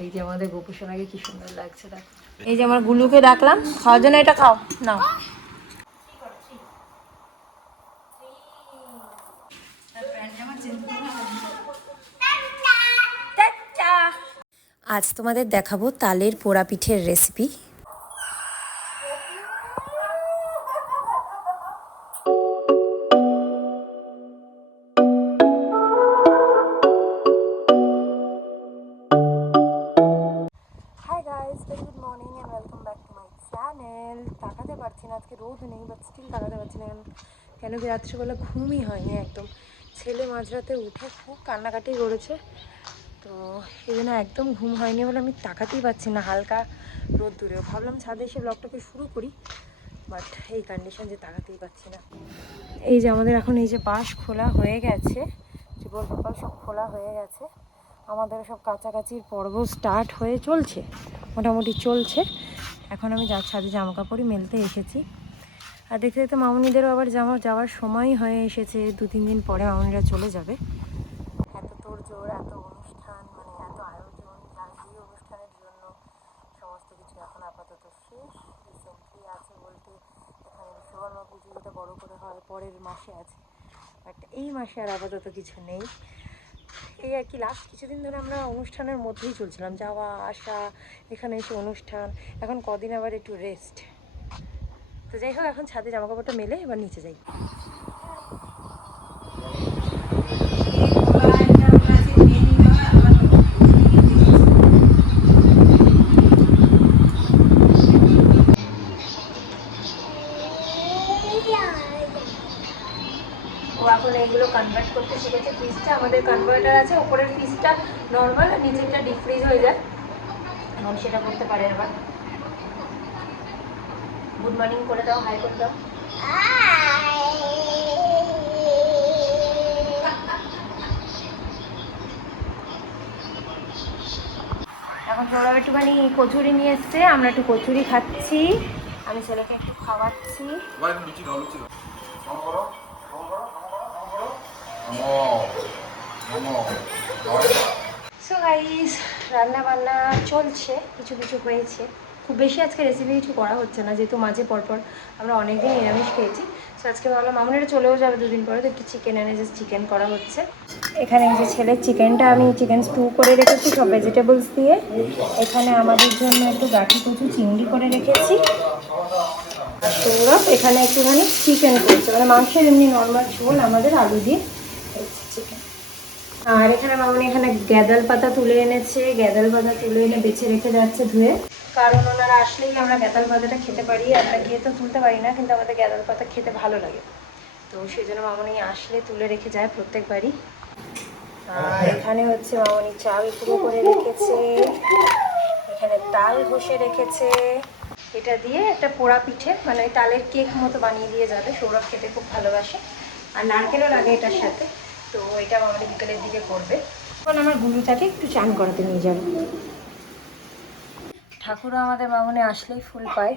এই যে আমাদের গোপুসোনাকে কি সুন্দর লাগছে দেখো। এই যে আমার গুলুকে ডাকলাম খাওয়ার জন্য, এটা খাও নাও। আজ তোমাদের দেখাবো তালের পোড়া পিঠের recipe. Hi guys, very good morning and welcome back to my channel. তাকাতে পারছি না, আজকে রোদ নেই, বাট স্টিল তাকাতে পারছি না। কেন কি রাত্রিবেলা ঘুমই হয়নি একদম। ছেলে মাঝরাতে উঠে খুব কান্নাকাটি করেছে, তো এই জন্য একদম ঘুম হয়নি বলে আমি তাকাতেই পারছি না। হালকা রোদ দূরেও ভাবলাম ছাদে এসে ব্লগটাকে শুরু করি, বাট এই কন্ডিশন যে তাকাতেই পারছি না। এই যে আমাদের এখন এই যে বাঁশ খোলা হয়ে গেছে, ত্রিপল ফিপল সব খোলা হয়ে গেছে। আমাদের সব কাছাকাছির পর্ব স্টার্ট হয়ে চলছে, মোটামুটি চলছে। এখন আমি ছাদে জামা কাপড়ই মেলতে এসেছি। আর দেখতে দেখতে মামুনিদেরও আবার যাওয়ার সময় হয়ে এসেছে। 2-3 দিন পরে মামুনিরা চলে যাবে। এত তোড়জোড়, এত অনুষ্ঠান, মানে এত আয়োজন, যার যে অনুষ্ঠানের জন্য সমস্ত কিছু এখন আপাতত শেষ। রিসেন্টলি আছে বলতে এখানে বিশ্বকর্মা পুজো যেটা বড়ো করে হয় পরের মাসে আছে, বাট এই মাসে আর আপাতত কিছু নেই। এই আর কি, লাস্ট কিছুদিন ধরে আমরা অনুষ্ঠানের মধ্যেই চলছিলাম, যাওয়া আসা, এখানে এসে অনুষ্ঠান। এখন কদিন আবার একটু রেস্ট। তো যাই হোক, এখন ছাদে জামা কাপড়টা মেলে এবার নিচে যাই। ও এখন এইগুলো কনভার্ট করতে শিখেছে। ফ্রিজটা আমাদের কনভার্টার আছে, ওপরের ফ্রিজটা নর্মাল আর নিচেরটা ডিপ ফ্রিজ হয়ে যায়, এখন সেটা করতে পারে। এবার গুড মর্নিং করে দাও, হাই করে দাও। এখন সৌরভ একটুখানি কচুরি নিয়ে এসছে, আমরা একটু কচুরি খাচ্ছি। আমি ছেলেকে একটু খাওয়াচ্ছি। সো গাইস, রান্না বান্না চলছে, কিছু কিছু হয়েছে। খুব বেশি আজকে রেসিপি কিছু করা হচ্ছে না, যেহেতু মাঝে পরপর আমরা অনেকদিন নিরামিষ খেয়েছি। সো আজকে ভাবলাম মামুনিরা চলেও যাবে 2 দিন পরে, তো একটু চিকেন এনে জাস্ট চিকেন করা হচ্ছে। এখানে এই যে ছেলের চিকেনটা আমি চিকেন স্টু করে রেখেছি সব ভেজিটেবলস দিয়ে। এখানে আমাদের জন্য একটু গাঠি কচু চিংড়ি করে রেখেছি। আর সৌরভ এখানে একটুখানি চিকেন করছে, মানে মাংসের এমনি নর্মাল ঝোল আমাদের আলু দিয়ে চিকেন। আর এখানে মামনি এখানে গ্যাদাল পাতা তুলে এনেছে, গ্যাদাল পাতা তুলে এনে বেছে রেখে যাচ্ছে ধুয়ে। কারণ ওনারা আসলেই আমরা গ্যাদাল পাতাটা খেতে পারি। আমরা গিয়ে তো তুলতে পারি না, কিন্তু আমাদের গ্যাদাল পাতা খেতে ভালো লাগে, তো সেই জন্য মামনি আসলে তুলে রেখে যায় প্রত্যেকবারই। আর এখানে হচ্ছে মামনি চাল পুরো করে রেখেছে, এখানে তাল ঘষে রেখেছে। এটা দিয়ে একটা পোড়া পিঠে, মানে তালের কেক মতো বানিয়ে দিয়ে যাবে। সৌরভ খেতে খুব ভালোবাসে, আর নারকেলও লাগে এটার সাথে। তো এটা আমাদের বিকেলের দিকে করবে। এখন আমার গুরুটাকে একটু চান করাতে নিয়ে যাবে। ঠাকুরও আমাদের মামনে আসলেই ফুল পায়।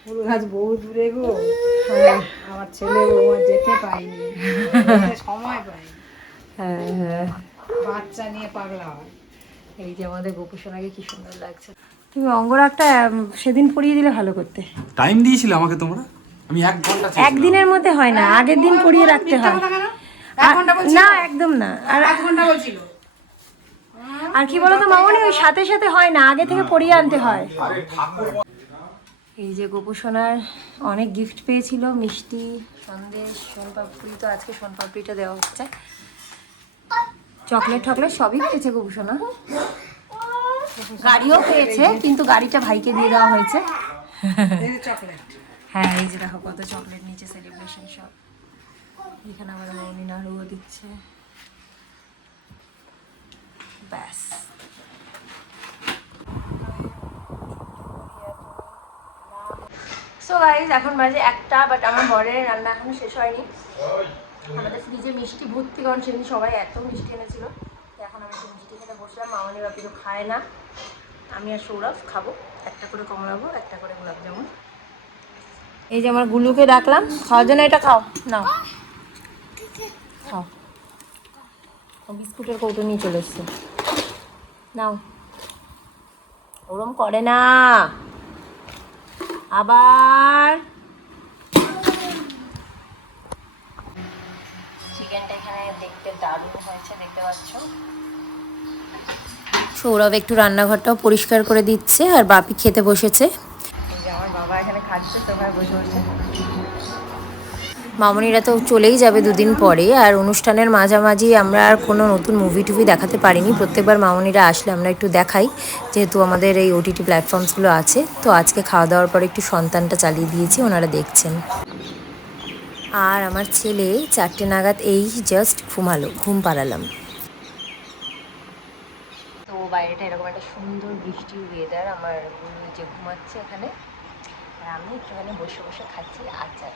ফুল গাছ বহু দূরে গো। হ্যাঁ, আমার ছেলে বৌমা যেতে পাইনি, সময় পাইনি। হ্যাঁ হ্যাঁ, বাচ্চা নিয়ে পাগলা হয়। এই যে আমাদের গোপুসোনাকে কি সুন্দর লাগছে। তুমি অঙ্গরাগটা সেদিন পরিয়ে দিলে ভালো করতে। টাইম দিয়েছিলে আমাকে তোমরা? আমি 1 ঘন্টা একদিনের মধ্যে হয় না, আগের দিন পরিয়ে রাখতে হয়। না একদম না, আর 1 ঘন্টা বলছিল। আর কি বলতো মামনি, ওই সাথে সাথে হয় না, আগে থেকে পরিয়ে আনতে হয়। এই যে গোপুসোনার অনেক গিফট পেয়েছিল, মিষ্টি, সন্দেশ, সোনপাপড়ি। তো আজকে সোনপাপড়িটা দেওয়া হচ্ছে। চকলেট টকলেট সবই পেয়েছে গোপুসোনা, গাড়িও পেয়েছে, কিন্তু গাড়িটা ভাইকে দিয়ে দেওয়া হয়েছে। চকলেট, হ্যাঁ এই যে দেখো কত চকলেট নিচে, সেলিব্রেশন সব। এখানে আমার মামনি নাড়ুও দিচ্ছে, ব্যাস। সো গাইজ, এখন বাজে 1টা, বাট আমার বরের রান্না এখনো শেষ হয়নি। আমাদের ফ্রিজে মিষ্টি ভর্তি, কারণ সেদিন সবাই এত মিষ্টি এনেছিল। তো এখন আমি একটু মিষ্টি খেতে বসলাম। মামনি বাপি তো খায় না, আমি আর সৌরভ খাবো। একটা করে কমলাবো, একটা করে গোলাপ জামুন। এই যে আমার গুলুকে ডাকলাম খাওয়ার জন্য, এটা খাও নাও, খাও। বিস্কুটের কৌটো নিয়ে চলে এসছে। নাও, ওরম করে না। আবার চিকেনটা এখানে দেখতে দারুণ হয়েছে, দেখতে পাচ্ছ। সৌরভ একটু রান্নাঘরটাও পরিষ্কার করে দিচ্ছে আর বাপি খেতে বসেছে। এই যে আমার বাবা এখানে খাচ্ছে, সোফায় বসে বসে। মামনিরা তো চলেই যাবে দুদিন পরে, আর অনুষ্ঠানের মাঝামাঝি আমরা আর কোনো নতুন মুভি টুভি দেখাতে পারিনি। প্রত্যেকবার মামনিরা আসলে আমরা একটু দেখাই, যেহেতু আমাদের এই ওটিটি প্ল্যাটফর্মসগুলো আছে। তো আজকে খাওয়া দাওয়ার পর একটু সন্তানটা চালিয়ে দিয়েছি, ওনারা দেখছেন। আর আমার ছেলে 4টে নাগাদ এই জাস্ট ঘুম পাড়ালাম। তো বাইরেটা এরকম একটা সুন্দর বৃষ্টির ওয়েদার, আমার নিচে ঘুমাচ্ছে এখানে, আর আমি একটুখানি বসে বসে খাচ্ছি আচার।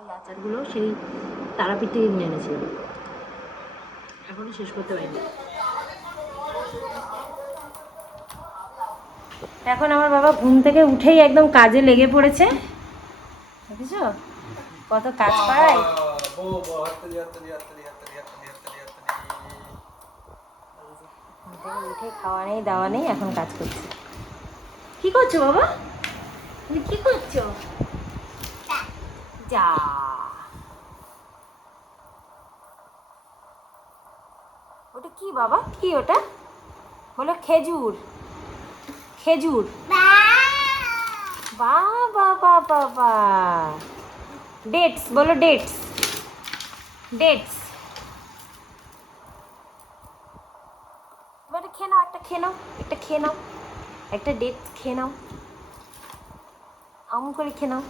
এই আচারগুলো সেই তারাপীঠ থেকে কিনে এনেছিলাম, এখনো শেষ করতে পারিনি। এখন আমার বাবা ঘুম থেকে উঠেই একদম কাজে লেগে পড়েছে, বুঝেছো কত কাজ পায়। উঠে খাওয়া নেই দাওয়া নেই, এখন কাজ করছে। কি করছো বাবা, তুমি কি করছো? যা, ওটা কি বাবা, কি ওটা? বলো খেজুর। খেজুর, বাবা বাবা বা। ডেটস বলো, ডেটস। ডেটস, এবার খেয়ে নাও, একটা খেয়ে নাও, একটা খেয়ে নাও, একটা ডেটস খেয়ে নাও, আম করে খেয়ে নাও,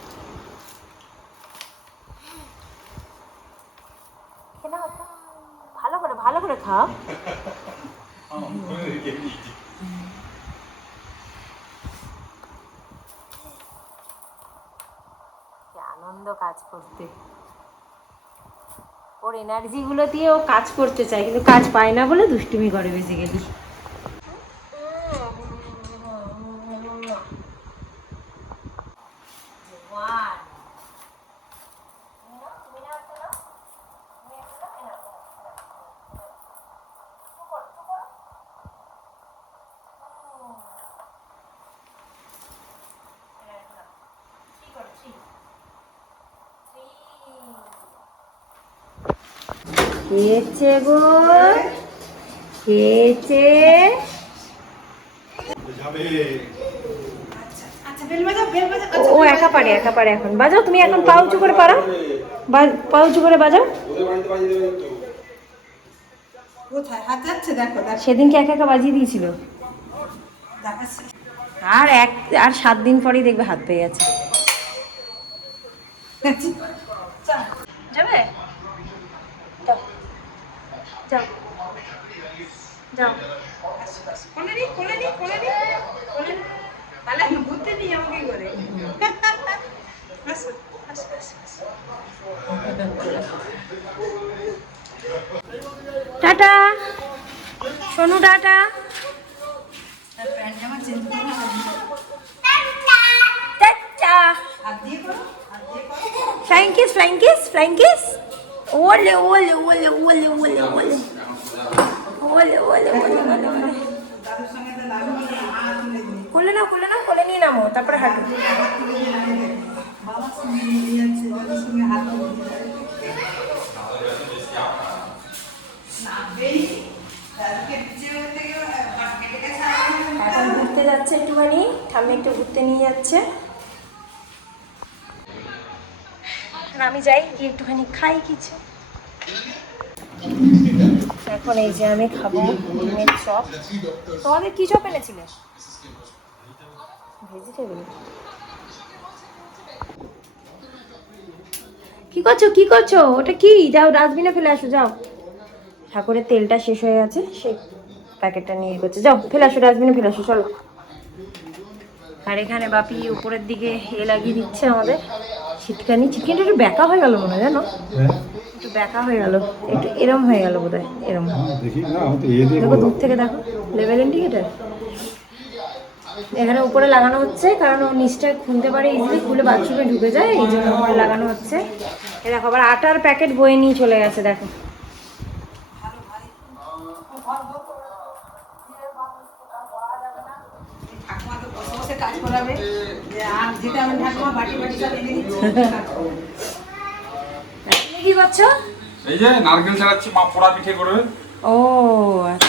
খেয়ে নাও একটা। ভালো করে, ভালো করে খাও। কি আনন্দ কাজ করতে, ওর এনার্জি গুলো দিয়ে ও কাজ করতে চায়, কিন্তু কাজ পায় না বলে দুষ্টুমি করে বেসিক্যালি। খেয়েছে গো, খেয়েছে। ও একা পারে, একা পারে। এখন বাজাও তুমি, এখন পা উঁচু করে পারো, পা উঁচু করে বাজাও। সেদিনকে একা একা বাজিয়ে দিয়েছিল, আর 7 দিন পরেই দেখবে হাত পেয়ে গেছে। যাবে, যাও যাও যাও। Tata Sonu, tata. Flying kiss, flying kiss, flying kiss. ওলে ওলে ওলে ওলে ওলে ওলে ওলে ওলে ওলে ওলে। কোলে নাও, কোলে নাও, কোলে নিয়ে নামো, তারপরে হাঁটো। এখন ঘুরতে যাচ্ছে একটুখানি, ঠাম্মি একটু ঘুরতে নিয়ে যাচ্ছে। আমি যাই, গিয়ে একটুখানি খাই কিছু। এখন এই যে আমি খাবো ডিমের চপ। তোমাদের কি চপ এনেছিলে? ভেজিটেবল। কি করছো, কি করছো? ওটা কি? যাও ডাস্টবিনে ফেলে আসো, যাও। ঠাকুরের তেলটা শেষ হয়ে গেছে, সেই প্যাকেটটা নিয়ে করছে, যাও ফেলে আসো, ডাস্টবিনে ফেলে আসো, চলো। আর এখানে বাপি উপরের দিকে লাগিয়ে দিচ্ছে আমাদের শীতকানি। চিকেনটা একটু ব্যাকা হয়ে গেল মনে হয়, জানো, একটু ব্যাকা হয়ে গেল, একটু এরম হয়ে গেল বোধ হয়, এরম। দেখো দূর থেকে দেখো, লেভেল ইন্ডিকেটার এখানে উপরে লাগানো হচ্ছে, কারণ ও নিচটা খুলতে পারে ইজিলি, খুলে বাথরুমে ঢুকে যায়, এই জন্য উপরে লাগানো হচ্ছে। এ দেখো আবার আটার প্যাকেট বয়ে নিয়ে চলে গেছে, দেখো। ঠাকুমা তো বসে বসে কাজ করাবে, যে আর যেটা আমার ঠাকুমা বাটি বাটি সব এনে দিচ্ছে। তুমি কি করছো? এই যে নারকেল ছাড়াচ্ছি, মা পোড়া পিঠে করবে। ও আচ্ছা,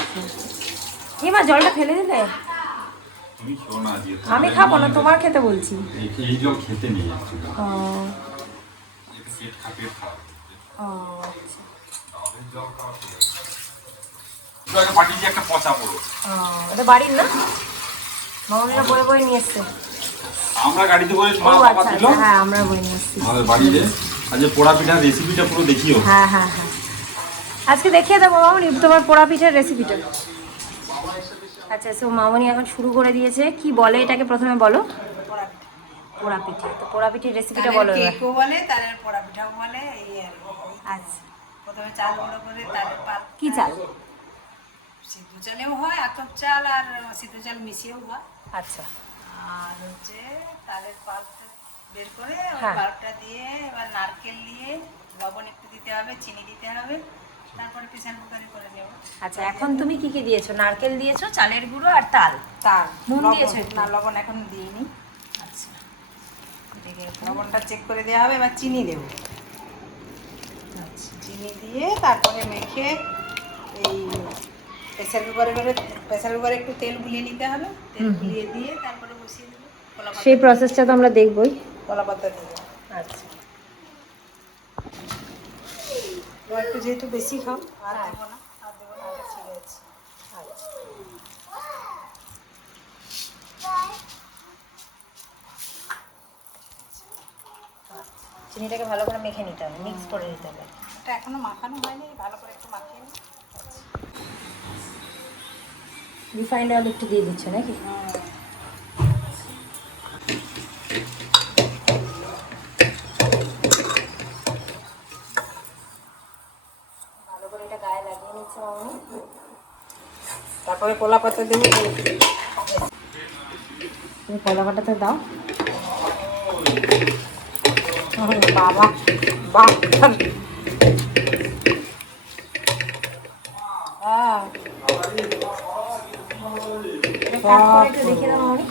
মা জলটা ফেলে দিলে? তুমি খেও না আজকে। আমি খাবো না, তোমার খেতে বলছি। এই জল খেতে নেই actually। ও এটা পেট খাপিয়ে খাওয়া। ও আচ্ছা। ডাবের জল খাওয়া ঠিক আছে। তো একটা বাটি দিয়ে একটা পচা পড়ো। ও এটা বাড়ির না? মামনিরা বয়ে বয়ে নিয়ে এসছে। আমরা গাড়িতে করে ও মা বাবা আচ্ছা ছিল আচ্ছা, হ্যাঁ আমরা বয়ে নিয়ে এসছি। আমাদের বাড়িতে। আজ পোড়া পিঠার রেসিপিটা পুরো দেখিও। হ্যাঁ হ্যাঁ হ্যাঁ, আজকে দেখিয়ে দেবো মামনি তোমার পোড়া পিঠার রেসিপিটা। আচ্ছা, সো মামনি এখন শুরু করে দিয়েছে। কি বলে এটাকে প্রথমে বলো? পোড়া পিঠে। তো পোড়া পিঠের রেসিপিটা বলো এবার। কেকও বলে, তালের পোড়া পিঠাও বলে, এই আর কি। আচ্ছা, প্রথমে চাল গুঁড়ো করে তালের পাল, কি চাল? সিদ্ধ চালেও হয়, আতপ চাল আর সিদ্ধ চাল মিশিয়েও হয়। আচ্ছা, আর হচ্ছে তালের পাল্পটা বের করে ওই হ্যাঁ। পাল্পটা দিয়ে এবার নারকেল দিয়ে লবণ একটু দিতে হবে, চিনি দিতে হবে, তারপরে প্রেসার কুকারে করে নেব। আচ্ছা, এখন তুমি কি কি দিয়েছো? নারকেল দিয়েছো, চালের গুঁড়ো আর তাল। তাল নুন লবণ- দিয়েছো একটু? না, লবণ এখন দিইনি। আচ্ছা, লবণটা চেক করে দেওয়া হবে, এবার চিনি দেব। আচ্ছা, চিনি দিয়ে তারপরে মেখে এই প্রেসার কুকারে একটু তেল বুলিয়ে নিতে হবে, তেল বুলিয়ে দিয়ে তারপরে বসিয়ে দেবো। সেই প্রসেসটা তো আমরা দেখবই। কলা পাতা দেবো। আচ্ছা, এবার একটু যেহেতু বেশি খাও, আর দেবো না, এটা ঠিক আছে। আচ্ছা। চিনিটাকে ভালো করে মেখে নিতে হবে, মিক্স করে নিতে হবে। এটা এখনো মাখানো হয়নি, ভালো করে একটু মাখিয়ে নিই। রিফাইন্ড অয়েল একটু দিয়ে দিচ্ছ নাকি? ভালো করে এটা গায়ে লাগিয়ে নিচ্ছে মামনি। তারপরে কলা পাতা দেবো। তুমি কলা কাটাতে দাও। বাবা বাহ, হ্যাঁ, এটা কাট করে একটু দেখিয়ে দাও মামনি।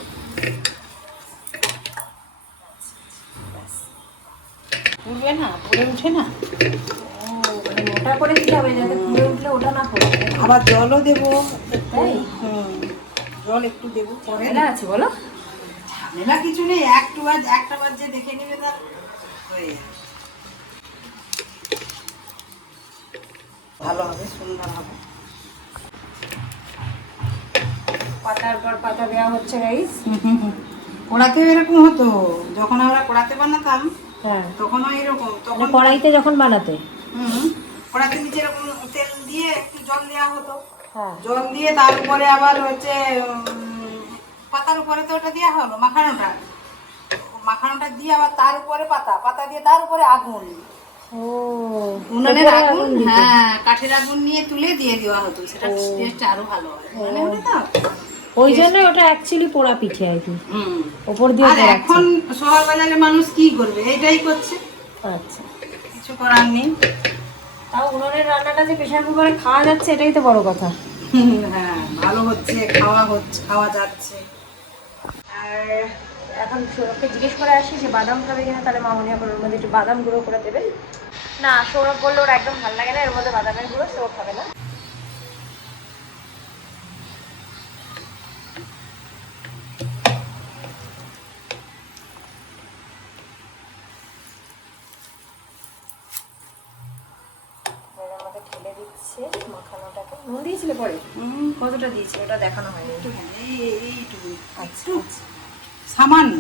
উঠবে না, পড়ে উঠে না। ও, মানে মোটা করে দিতে হবে যাতে পুড়ে উঠলে ওটা না পড়ে। আবার জলও দেবো। তাই? জল একটু দেবো পরে। ঝামেলা আছে বলো? ঝামেলা কিছু নেই, একটা বার যে দেখে নেবে তার হয়ে যাবে। ভালো হবে, সুন্দর হবে। পাতার পর পাতা দেওয়া হচ্ছে গাইস। কড়াতেও এরকম হতো, যখন আমরা কড়াতে বানাতাম হ্যাঁ, তখনও এরকম। তখন মানে কড়াইতে যখন বানাতে। কড়াতে নিচে এরকম তেল দিয়ে একটু জল দেওয়া হতো। হ্যাঁ, জল দিয়ে তারপরে আবার হচ্ছে পাতার উপরে তো ওটা দেওয়া হলো, মাখানোটা দিয়ে আবার তার উপরে পাতা দিয়ে তার উপরে আগুন, ও উনুনের উপরে আগুন, দিতে। হ্যাঁ কাঠের আগুন নিয়ে তুলে দিয়ে দেওয়া হতো, সেটা টেস্ট আরো ভালো হয়। মনে হলো না? ওই জন্য ওটা অ্যাকচুয়ালি পোড়া পিঠে আর কি, হুম। উপর দিয়ে আর পোড়াচ্ছে। এখন শহরবেলার মানুষ কি করবে, এইটাই করছে, আচ্ছা, কিছু করার নেই। তাও উনুনের রান্নাটা যে প্রেশার কুকারে খাওয়া যাচ্ছে এটাই তো বড় কথা। হ্যাঁ, ভালো হচ্ছে, খাওয়া যাচ্ছে। আর এখন সৌরভকে জিজ্ঞেস করে আসি যে বাদাম খাবে কিনা, তাহলে মামনি এখন ওর মধ্যে একটু বাদাম গুঁড়ো করে দেবেন। না, সৌরভ বললো ওর একদম ভালো লাগে না এর মধ্যে বাদামের গুঁড়ো, সেও খাবে না। এর মধ্যে ঢেলে দিচ্ছে মাখানোটাকে। নুন দিয়েছিলে পরে? কতটা দিয়েছিল ওটা দেখানো হয়নি। এইটুকু আচ্ছা আচ্ছা, সামান্য,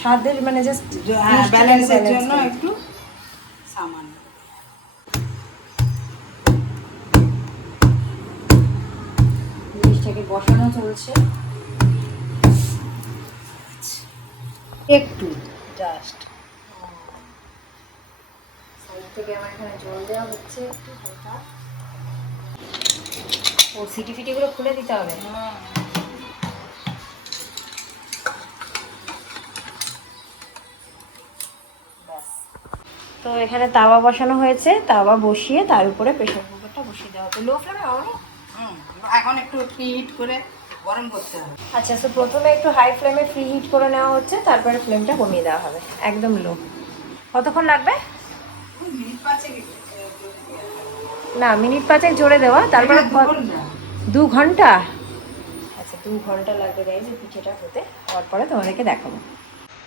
স্বাদের মানে জাস্ট ব্যালেন্সের জন্য একটু সামান্য। জিনিসটাকে বসানো চলছে একটু জাস্ট সাইড থেকে আমার এখানে জল দেওয়া হচ্ছে একটু হালকা। ও সিটি ফিটিগুলো খুলে দিতে হবে। ব্যাস, তো এখানে তাওয়া বসানো হয়েছে, তাওয়া বসিয়ে তার উপরে প্রেশার কুকারটা বসিয়ে দেওয়া হতো লো ফ্লেমে। এখন একটু হিট করে গরম করতে হবে। আচ্ছা, তো প্রথমে একটু হাই ফ্লেমে ফ্রি হিট করে নেওয়া হচ্ছে, তারপরে ফ্লেমটা কমিয়ে দেওয়া হবে একদম লো। কতক্ষণ লাগবে? মিনিট পাঁচে না, মিনিট 5 জোরে দেওয়া, তারপরে 2 ঘন্টা। আচ্ছা, 2 ঘন্টা লাগবে গাইজ এই পিঠেটা হতে। তারপরে তোমাদেরকে দেখাবো।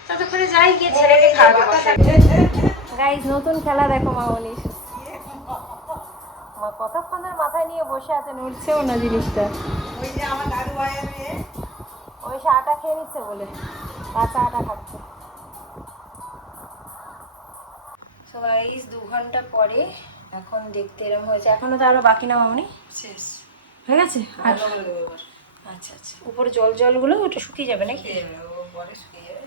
ততক্ষণে যাই গিয়ে ছেলেকে খাওয়াতে বসাই। গাইজ নতুন খেলা দেখো মামনির। মা কতক্ষণের মাথায় নিয়ে বসে আছে, নড়ছেও না জিনিসটা। ওই যে আমার দাদু ভাইয়ের মেয়ে ওই সে আটা খেয়ে নিচ্ছে বলে, কাঁচা আটা খাচ্ছে। সো গাইজ 2 ঘন্টা পরে এখন দেখতে এরকম হয়েছে। এখনো তো আরো বাকি না মামনি? শেষ হয়ে গেছে? আর আচ্ছা আচ্ছা, উপরে জলগুলো ওটা শুকিয়ে যাবে নাকি? পরে শুকিয়ে যাবে।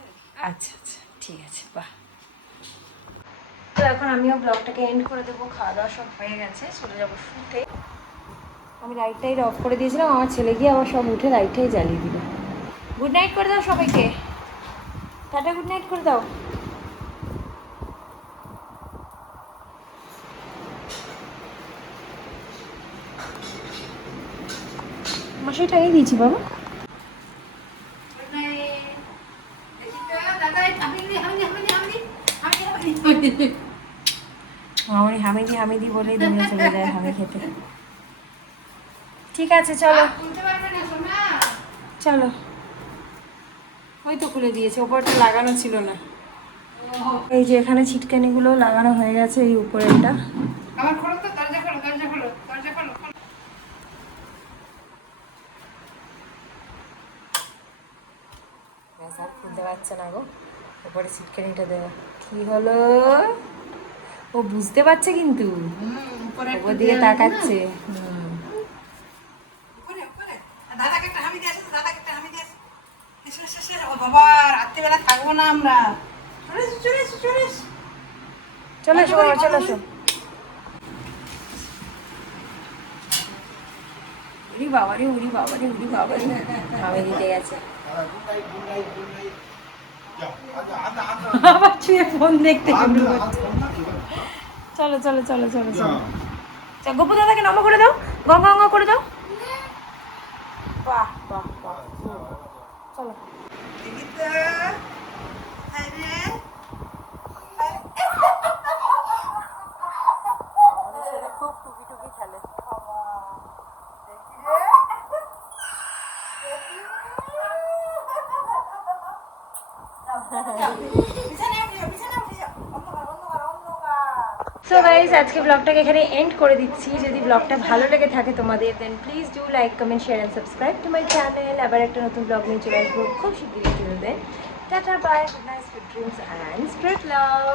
আচ্ছা আচ্ছা, ঠিক আছে, বাহ। তো এখন আমিও ব্লগটাকে এন্ড করে দেবো। খাওয়া দাওয়া সব হয়ে গেছে, চলে যাবো শুতে। আমি লাইটটাই অফ করে দিয়েছিলাম, আমার ছেলে গিয়ে আবার সব উঠে লাইটটাই জ্বালিয়ে দিল। গুড নাইট করে দাও সবাইকে, টাটা, গুড নাইট করে দাও। মশাই টাঙিয়ে দিয়েছি বাবা। মামনি হামিদি হামিদি বলেই দূরে চলে যায় হামি খেতে। ঠিক আছে, চলো চলো। ওই তো খুলে দিয়েছে, ওপরটা লাগানো ছিল না। এই যে এখানে ছিটকানিগুলো লাগানো হয়ে গেছে, এই উপরেরটা। আমার খোলো তো, দরজা খোলো, দরজা খোলো, দরজা খোলো। আর খুলতে পারছে না গো, উপরে ছিটকানিটা দেওয়া। কি হলো? ও বুঝতে পারছে কিন্তু, উপরে ওর দিকে তাকাচ্ছে। উপরে উপরে দাদাকে একটা হামি দিয়ে আসো তো, দাদাকে একটা হামি দিয়ে আসো। এসো এসো এসো। ও বাবা, রাত্রিবেলা থাকবো না আমরা। চলে এসো চলে এসো চলে এসো। চলে এসো বাবা, চলে এসো। উড়ি বাবারে, উড়ি বাবারে, উড়ি বাবারে, আমি দিতে গেছে। আবার ছুঁয়ে ফোন দেখতে শুরু করছে। চলো চলো চলো চলো চলো। গোপু দাদাকে নম করে দাও, গঙ্গা গঙ্গা করে দাও। বাহ বাহ বাহ, চলো। দেখি তো। আরে খুব টুকি টুকি খেলে। সো গাইজ আজকে ব্লগটাকে এখানে এন্ড করে দিচ্ছি। যদি ব্লগটা ভালো লেগে থাকে তোমাদের, then please do like, comment, share and subscribe to my channel. আবার একটা নতুন ব্লগ নিয়ে চলে আসবো খুব শিগগিরই। Till then tata, bye, good night, sweet dreams and spread love.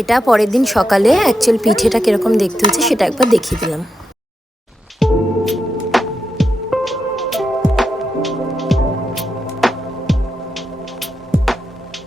এটা পরের দিন সকালে অ্যাকচুয়াল পিঠেটা কিরকম দেখতে হচ্ছে সেটা একবার দেখিয়ে দিলাম।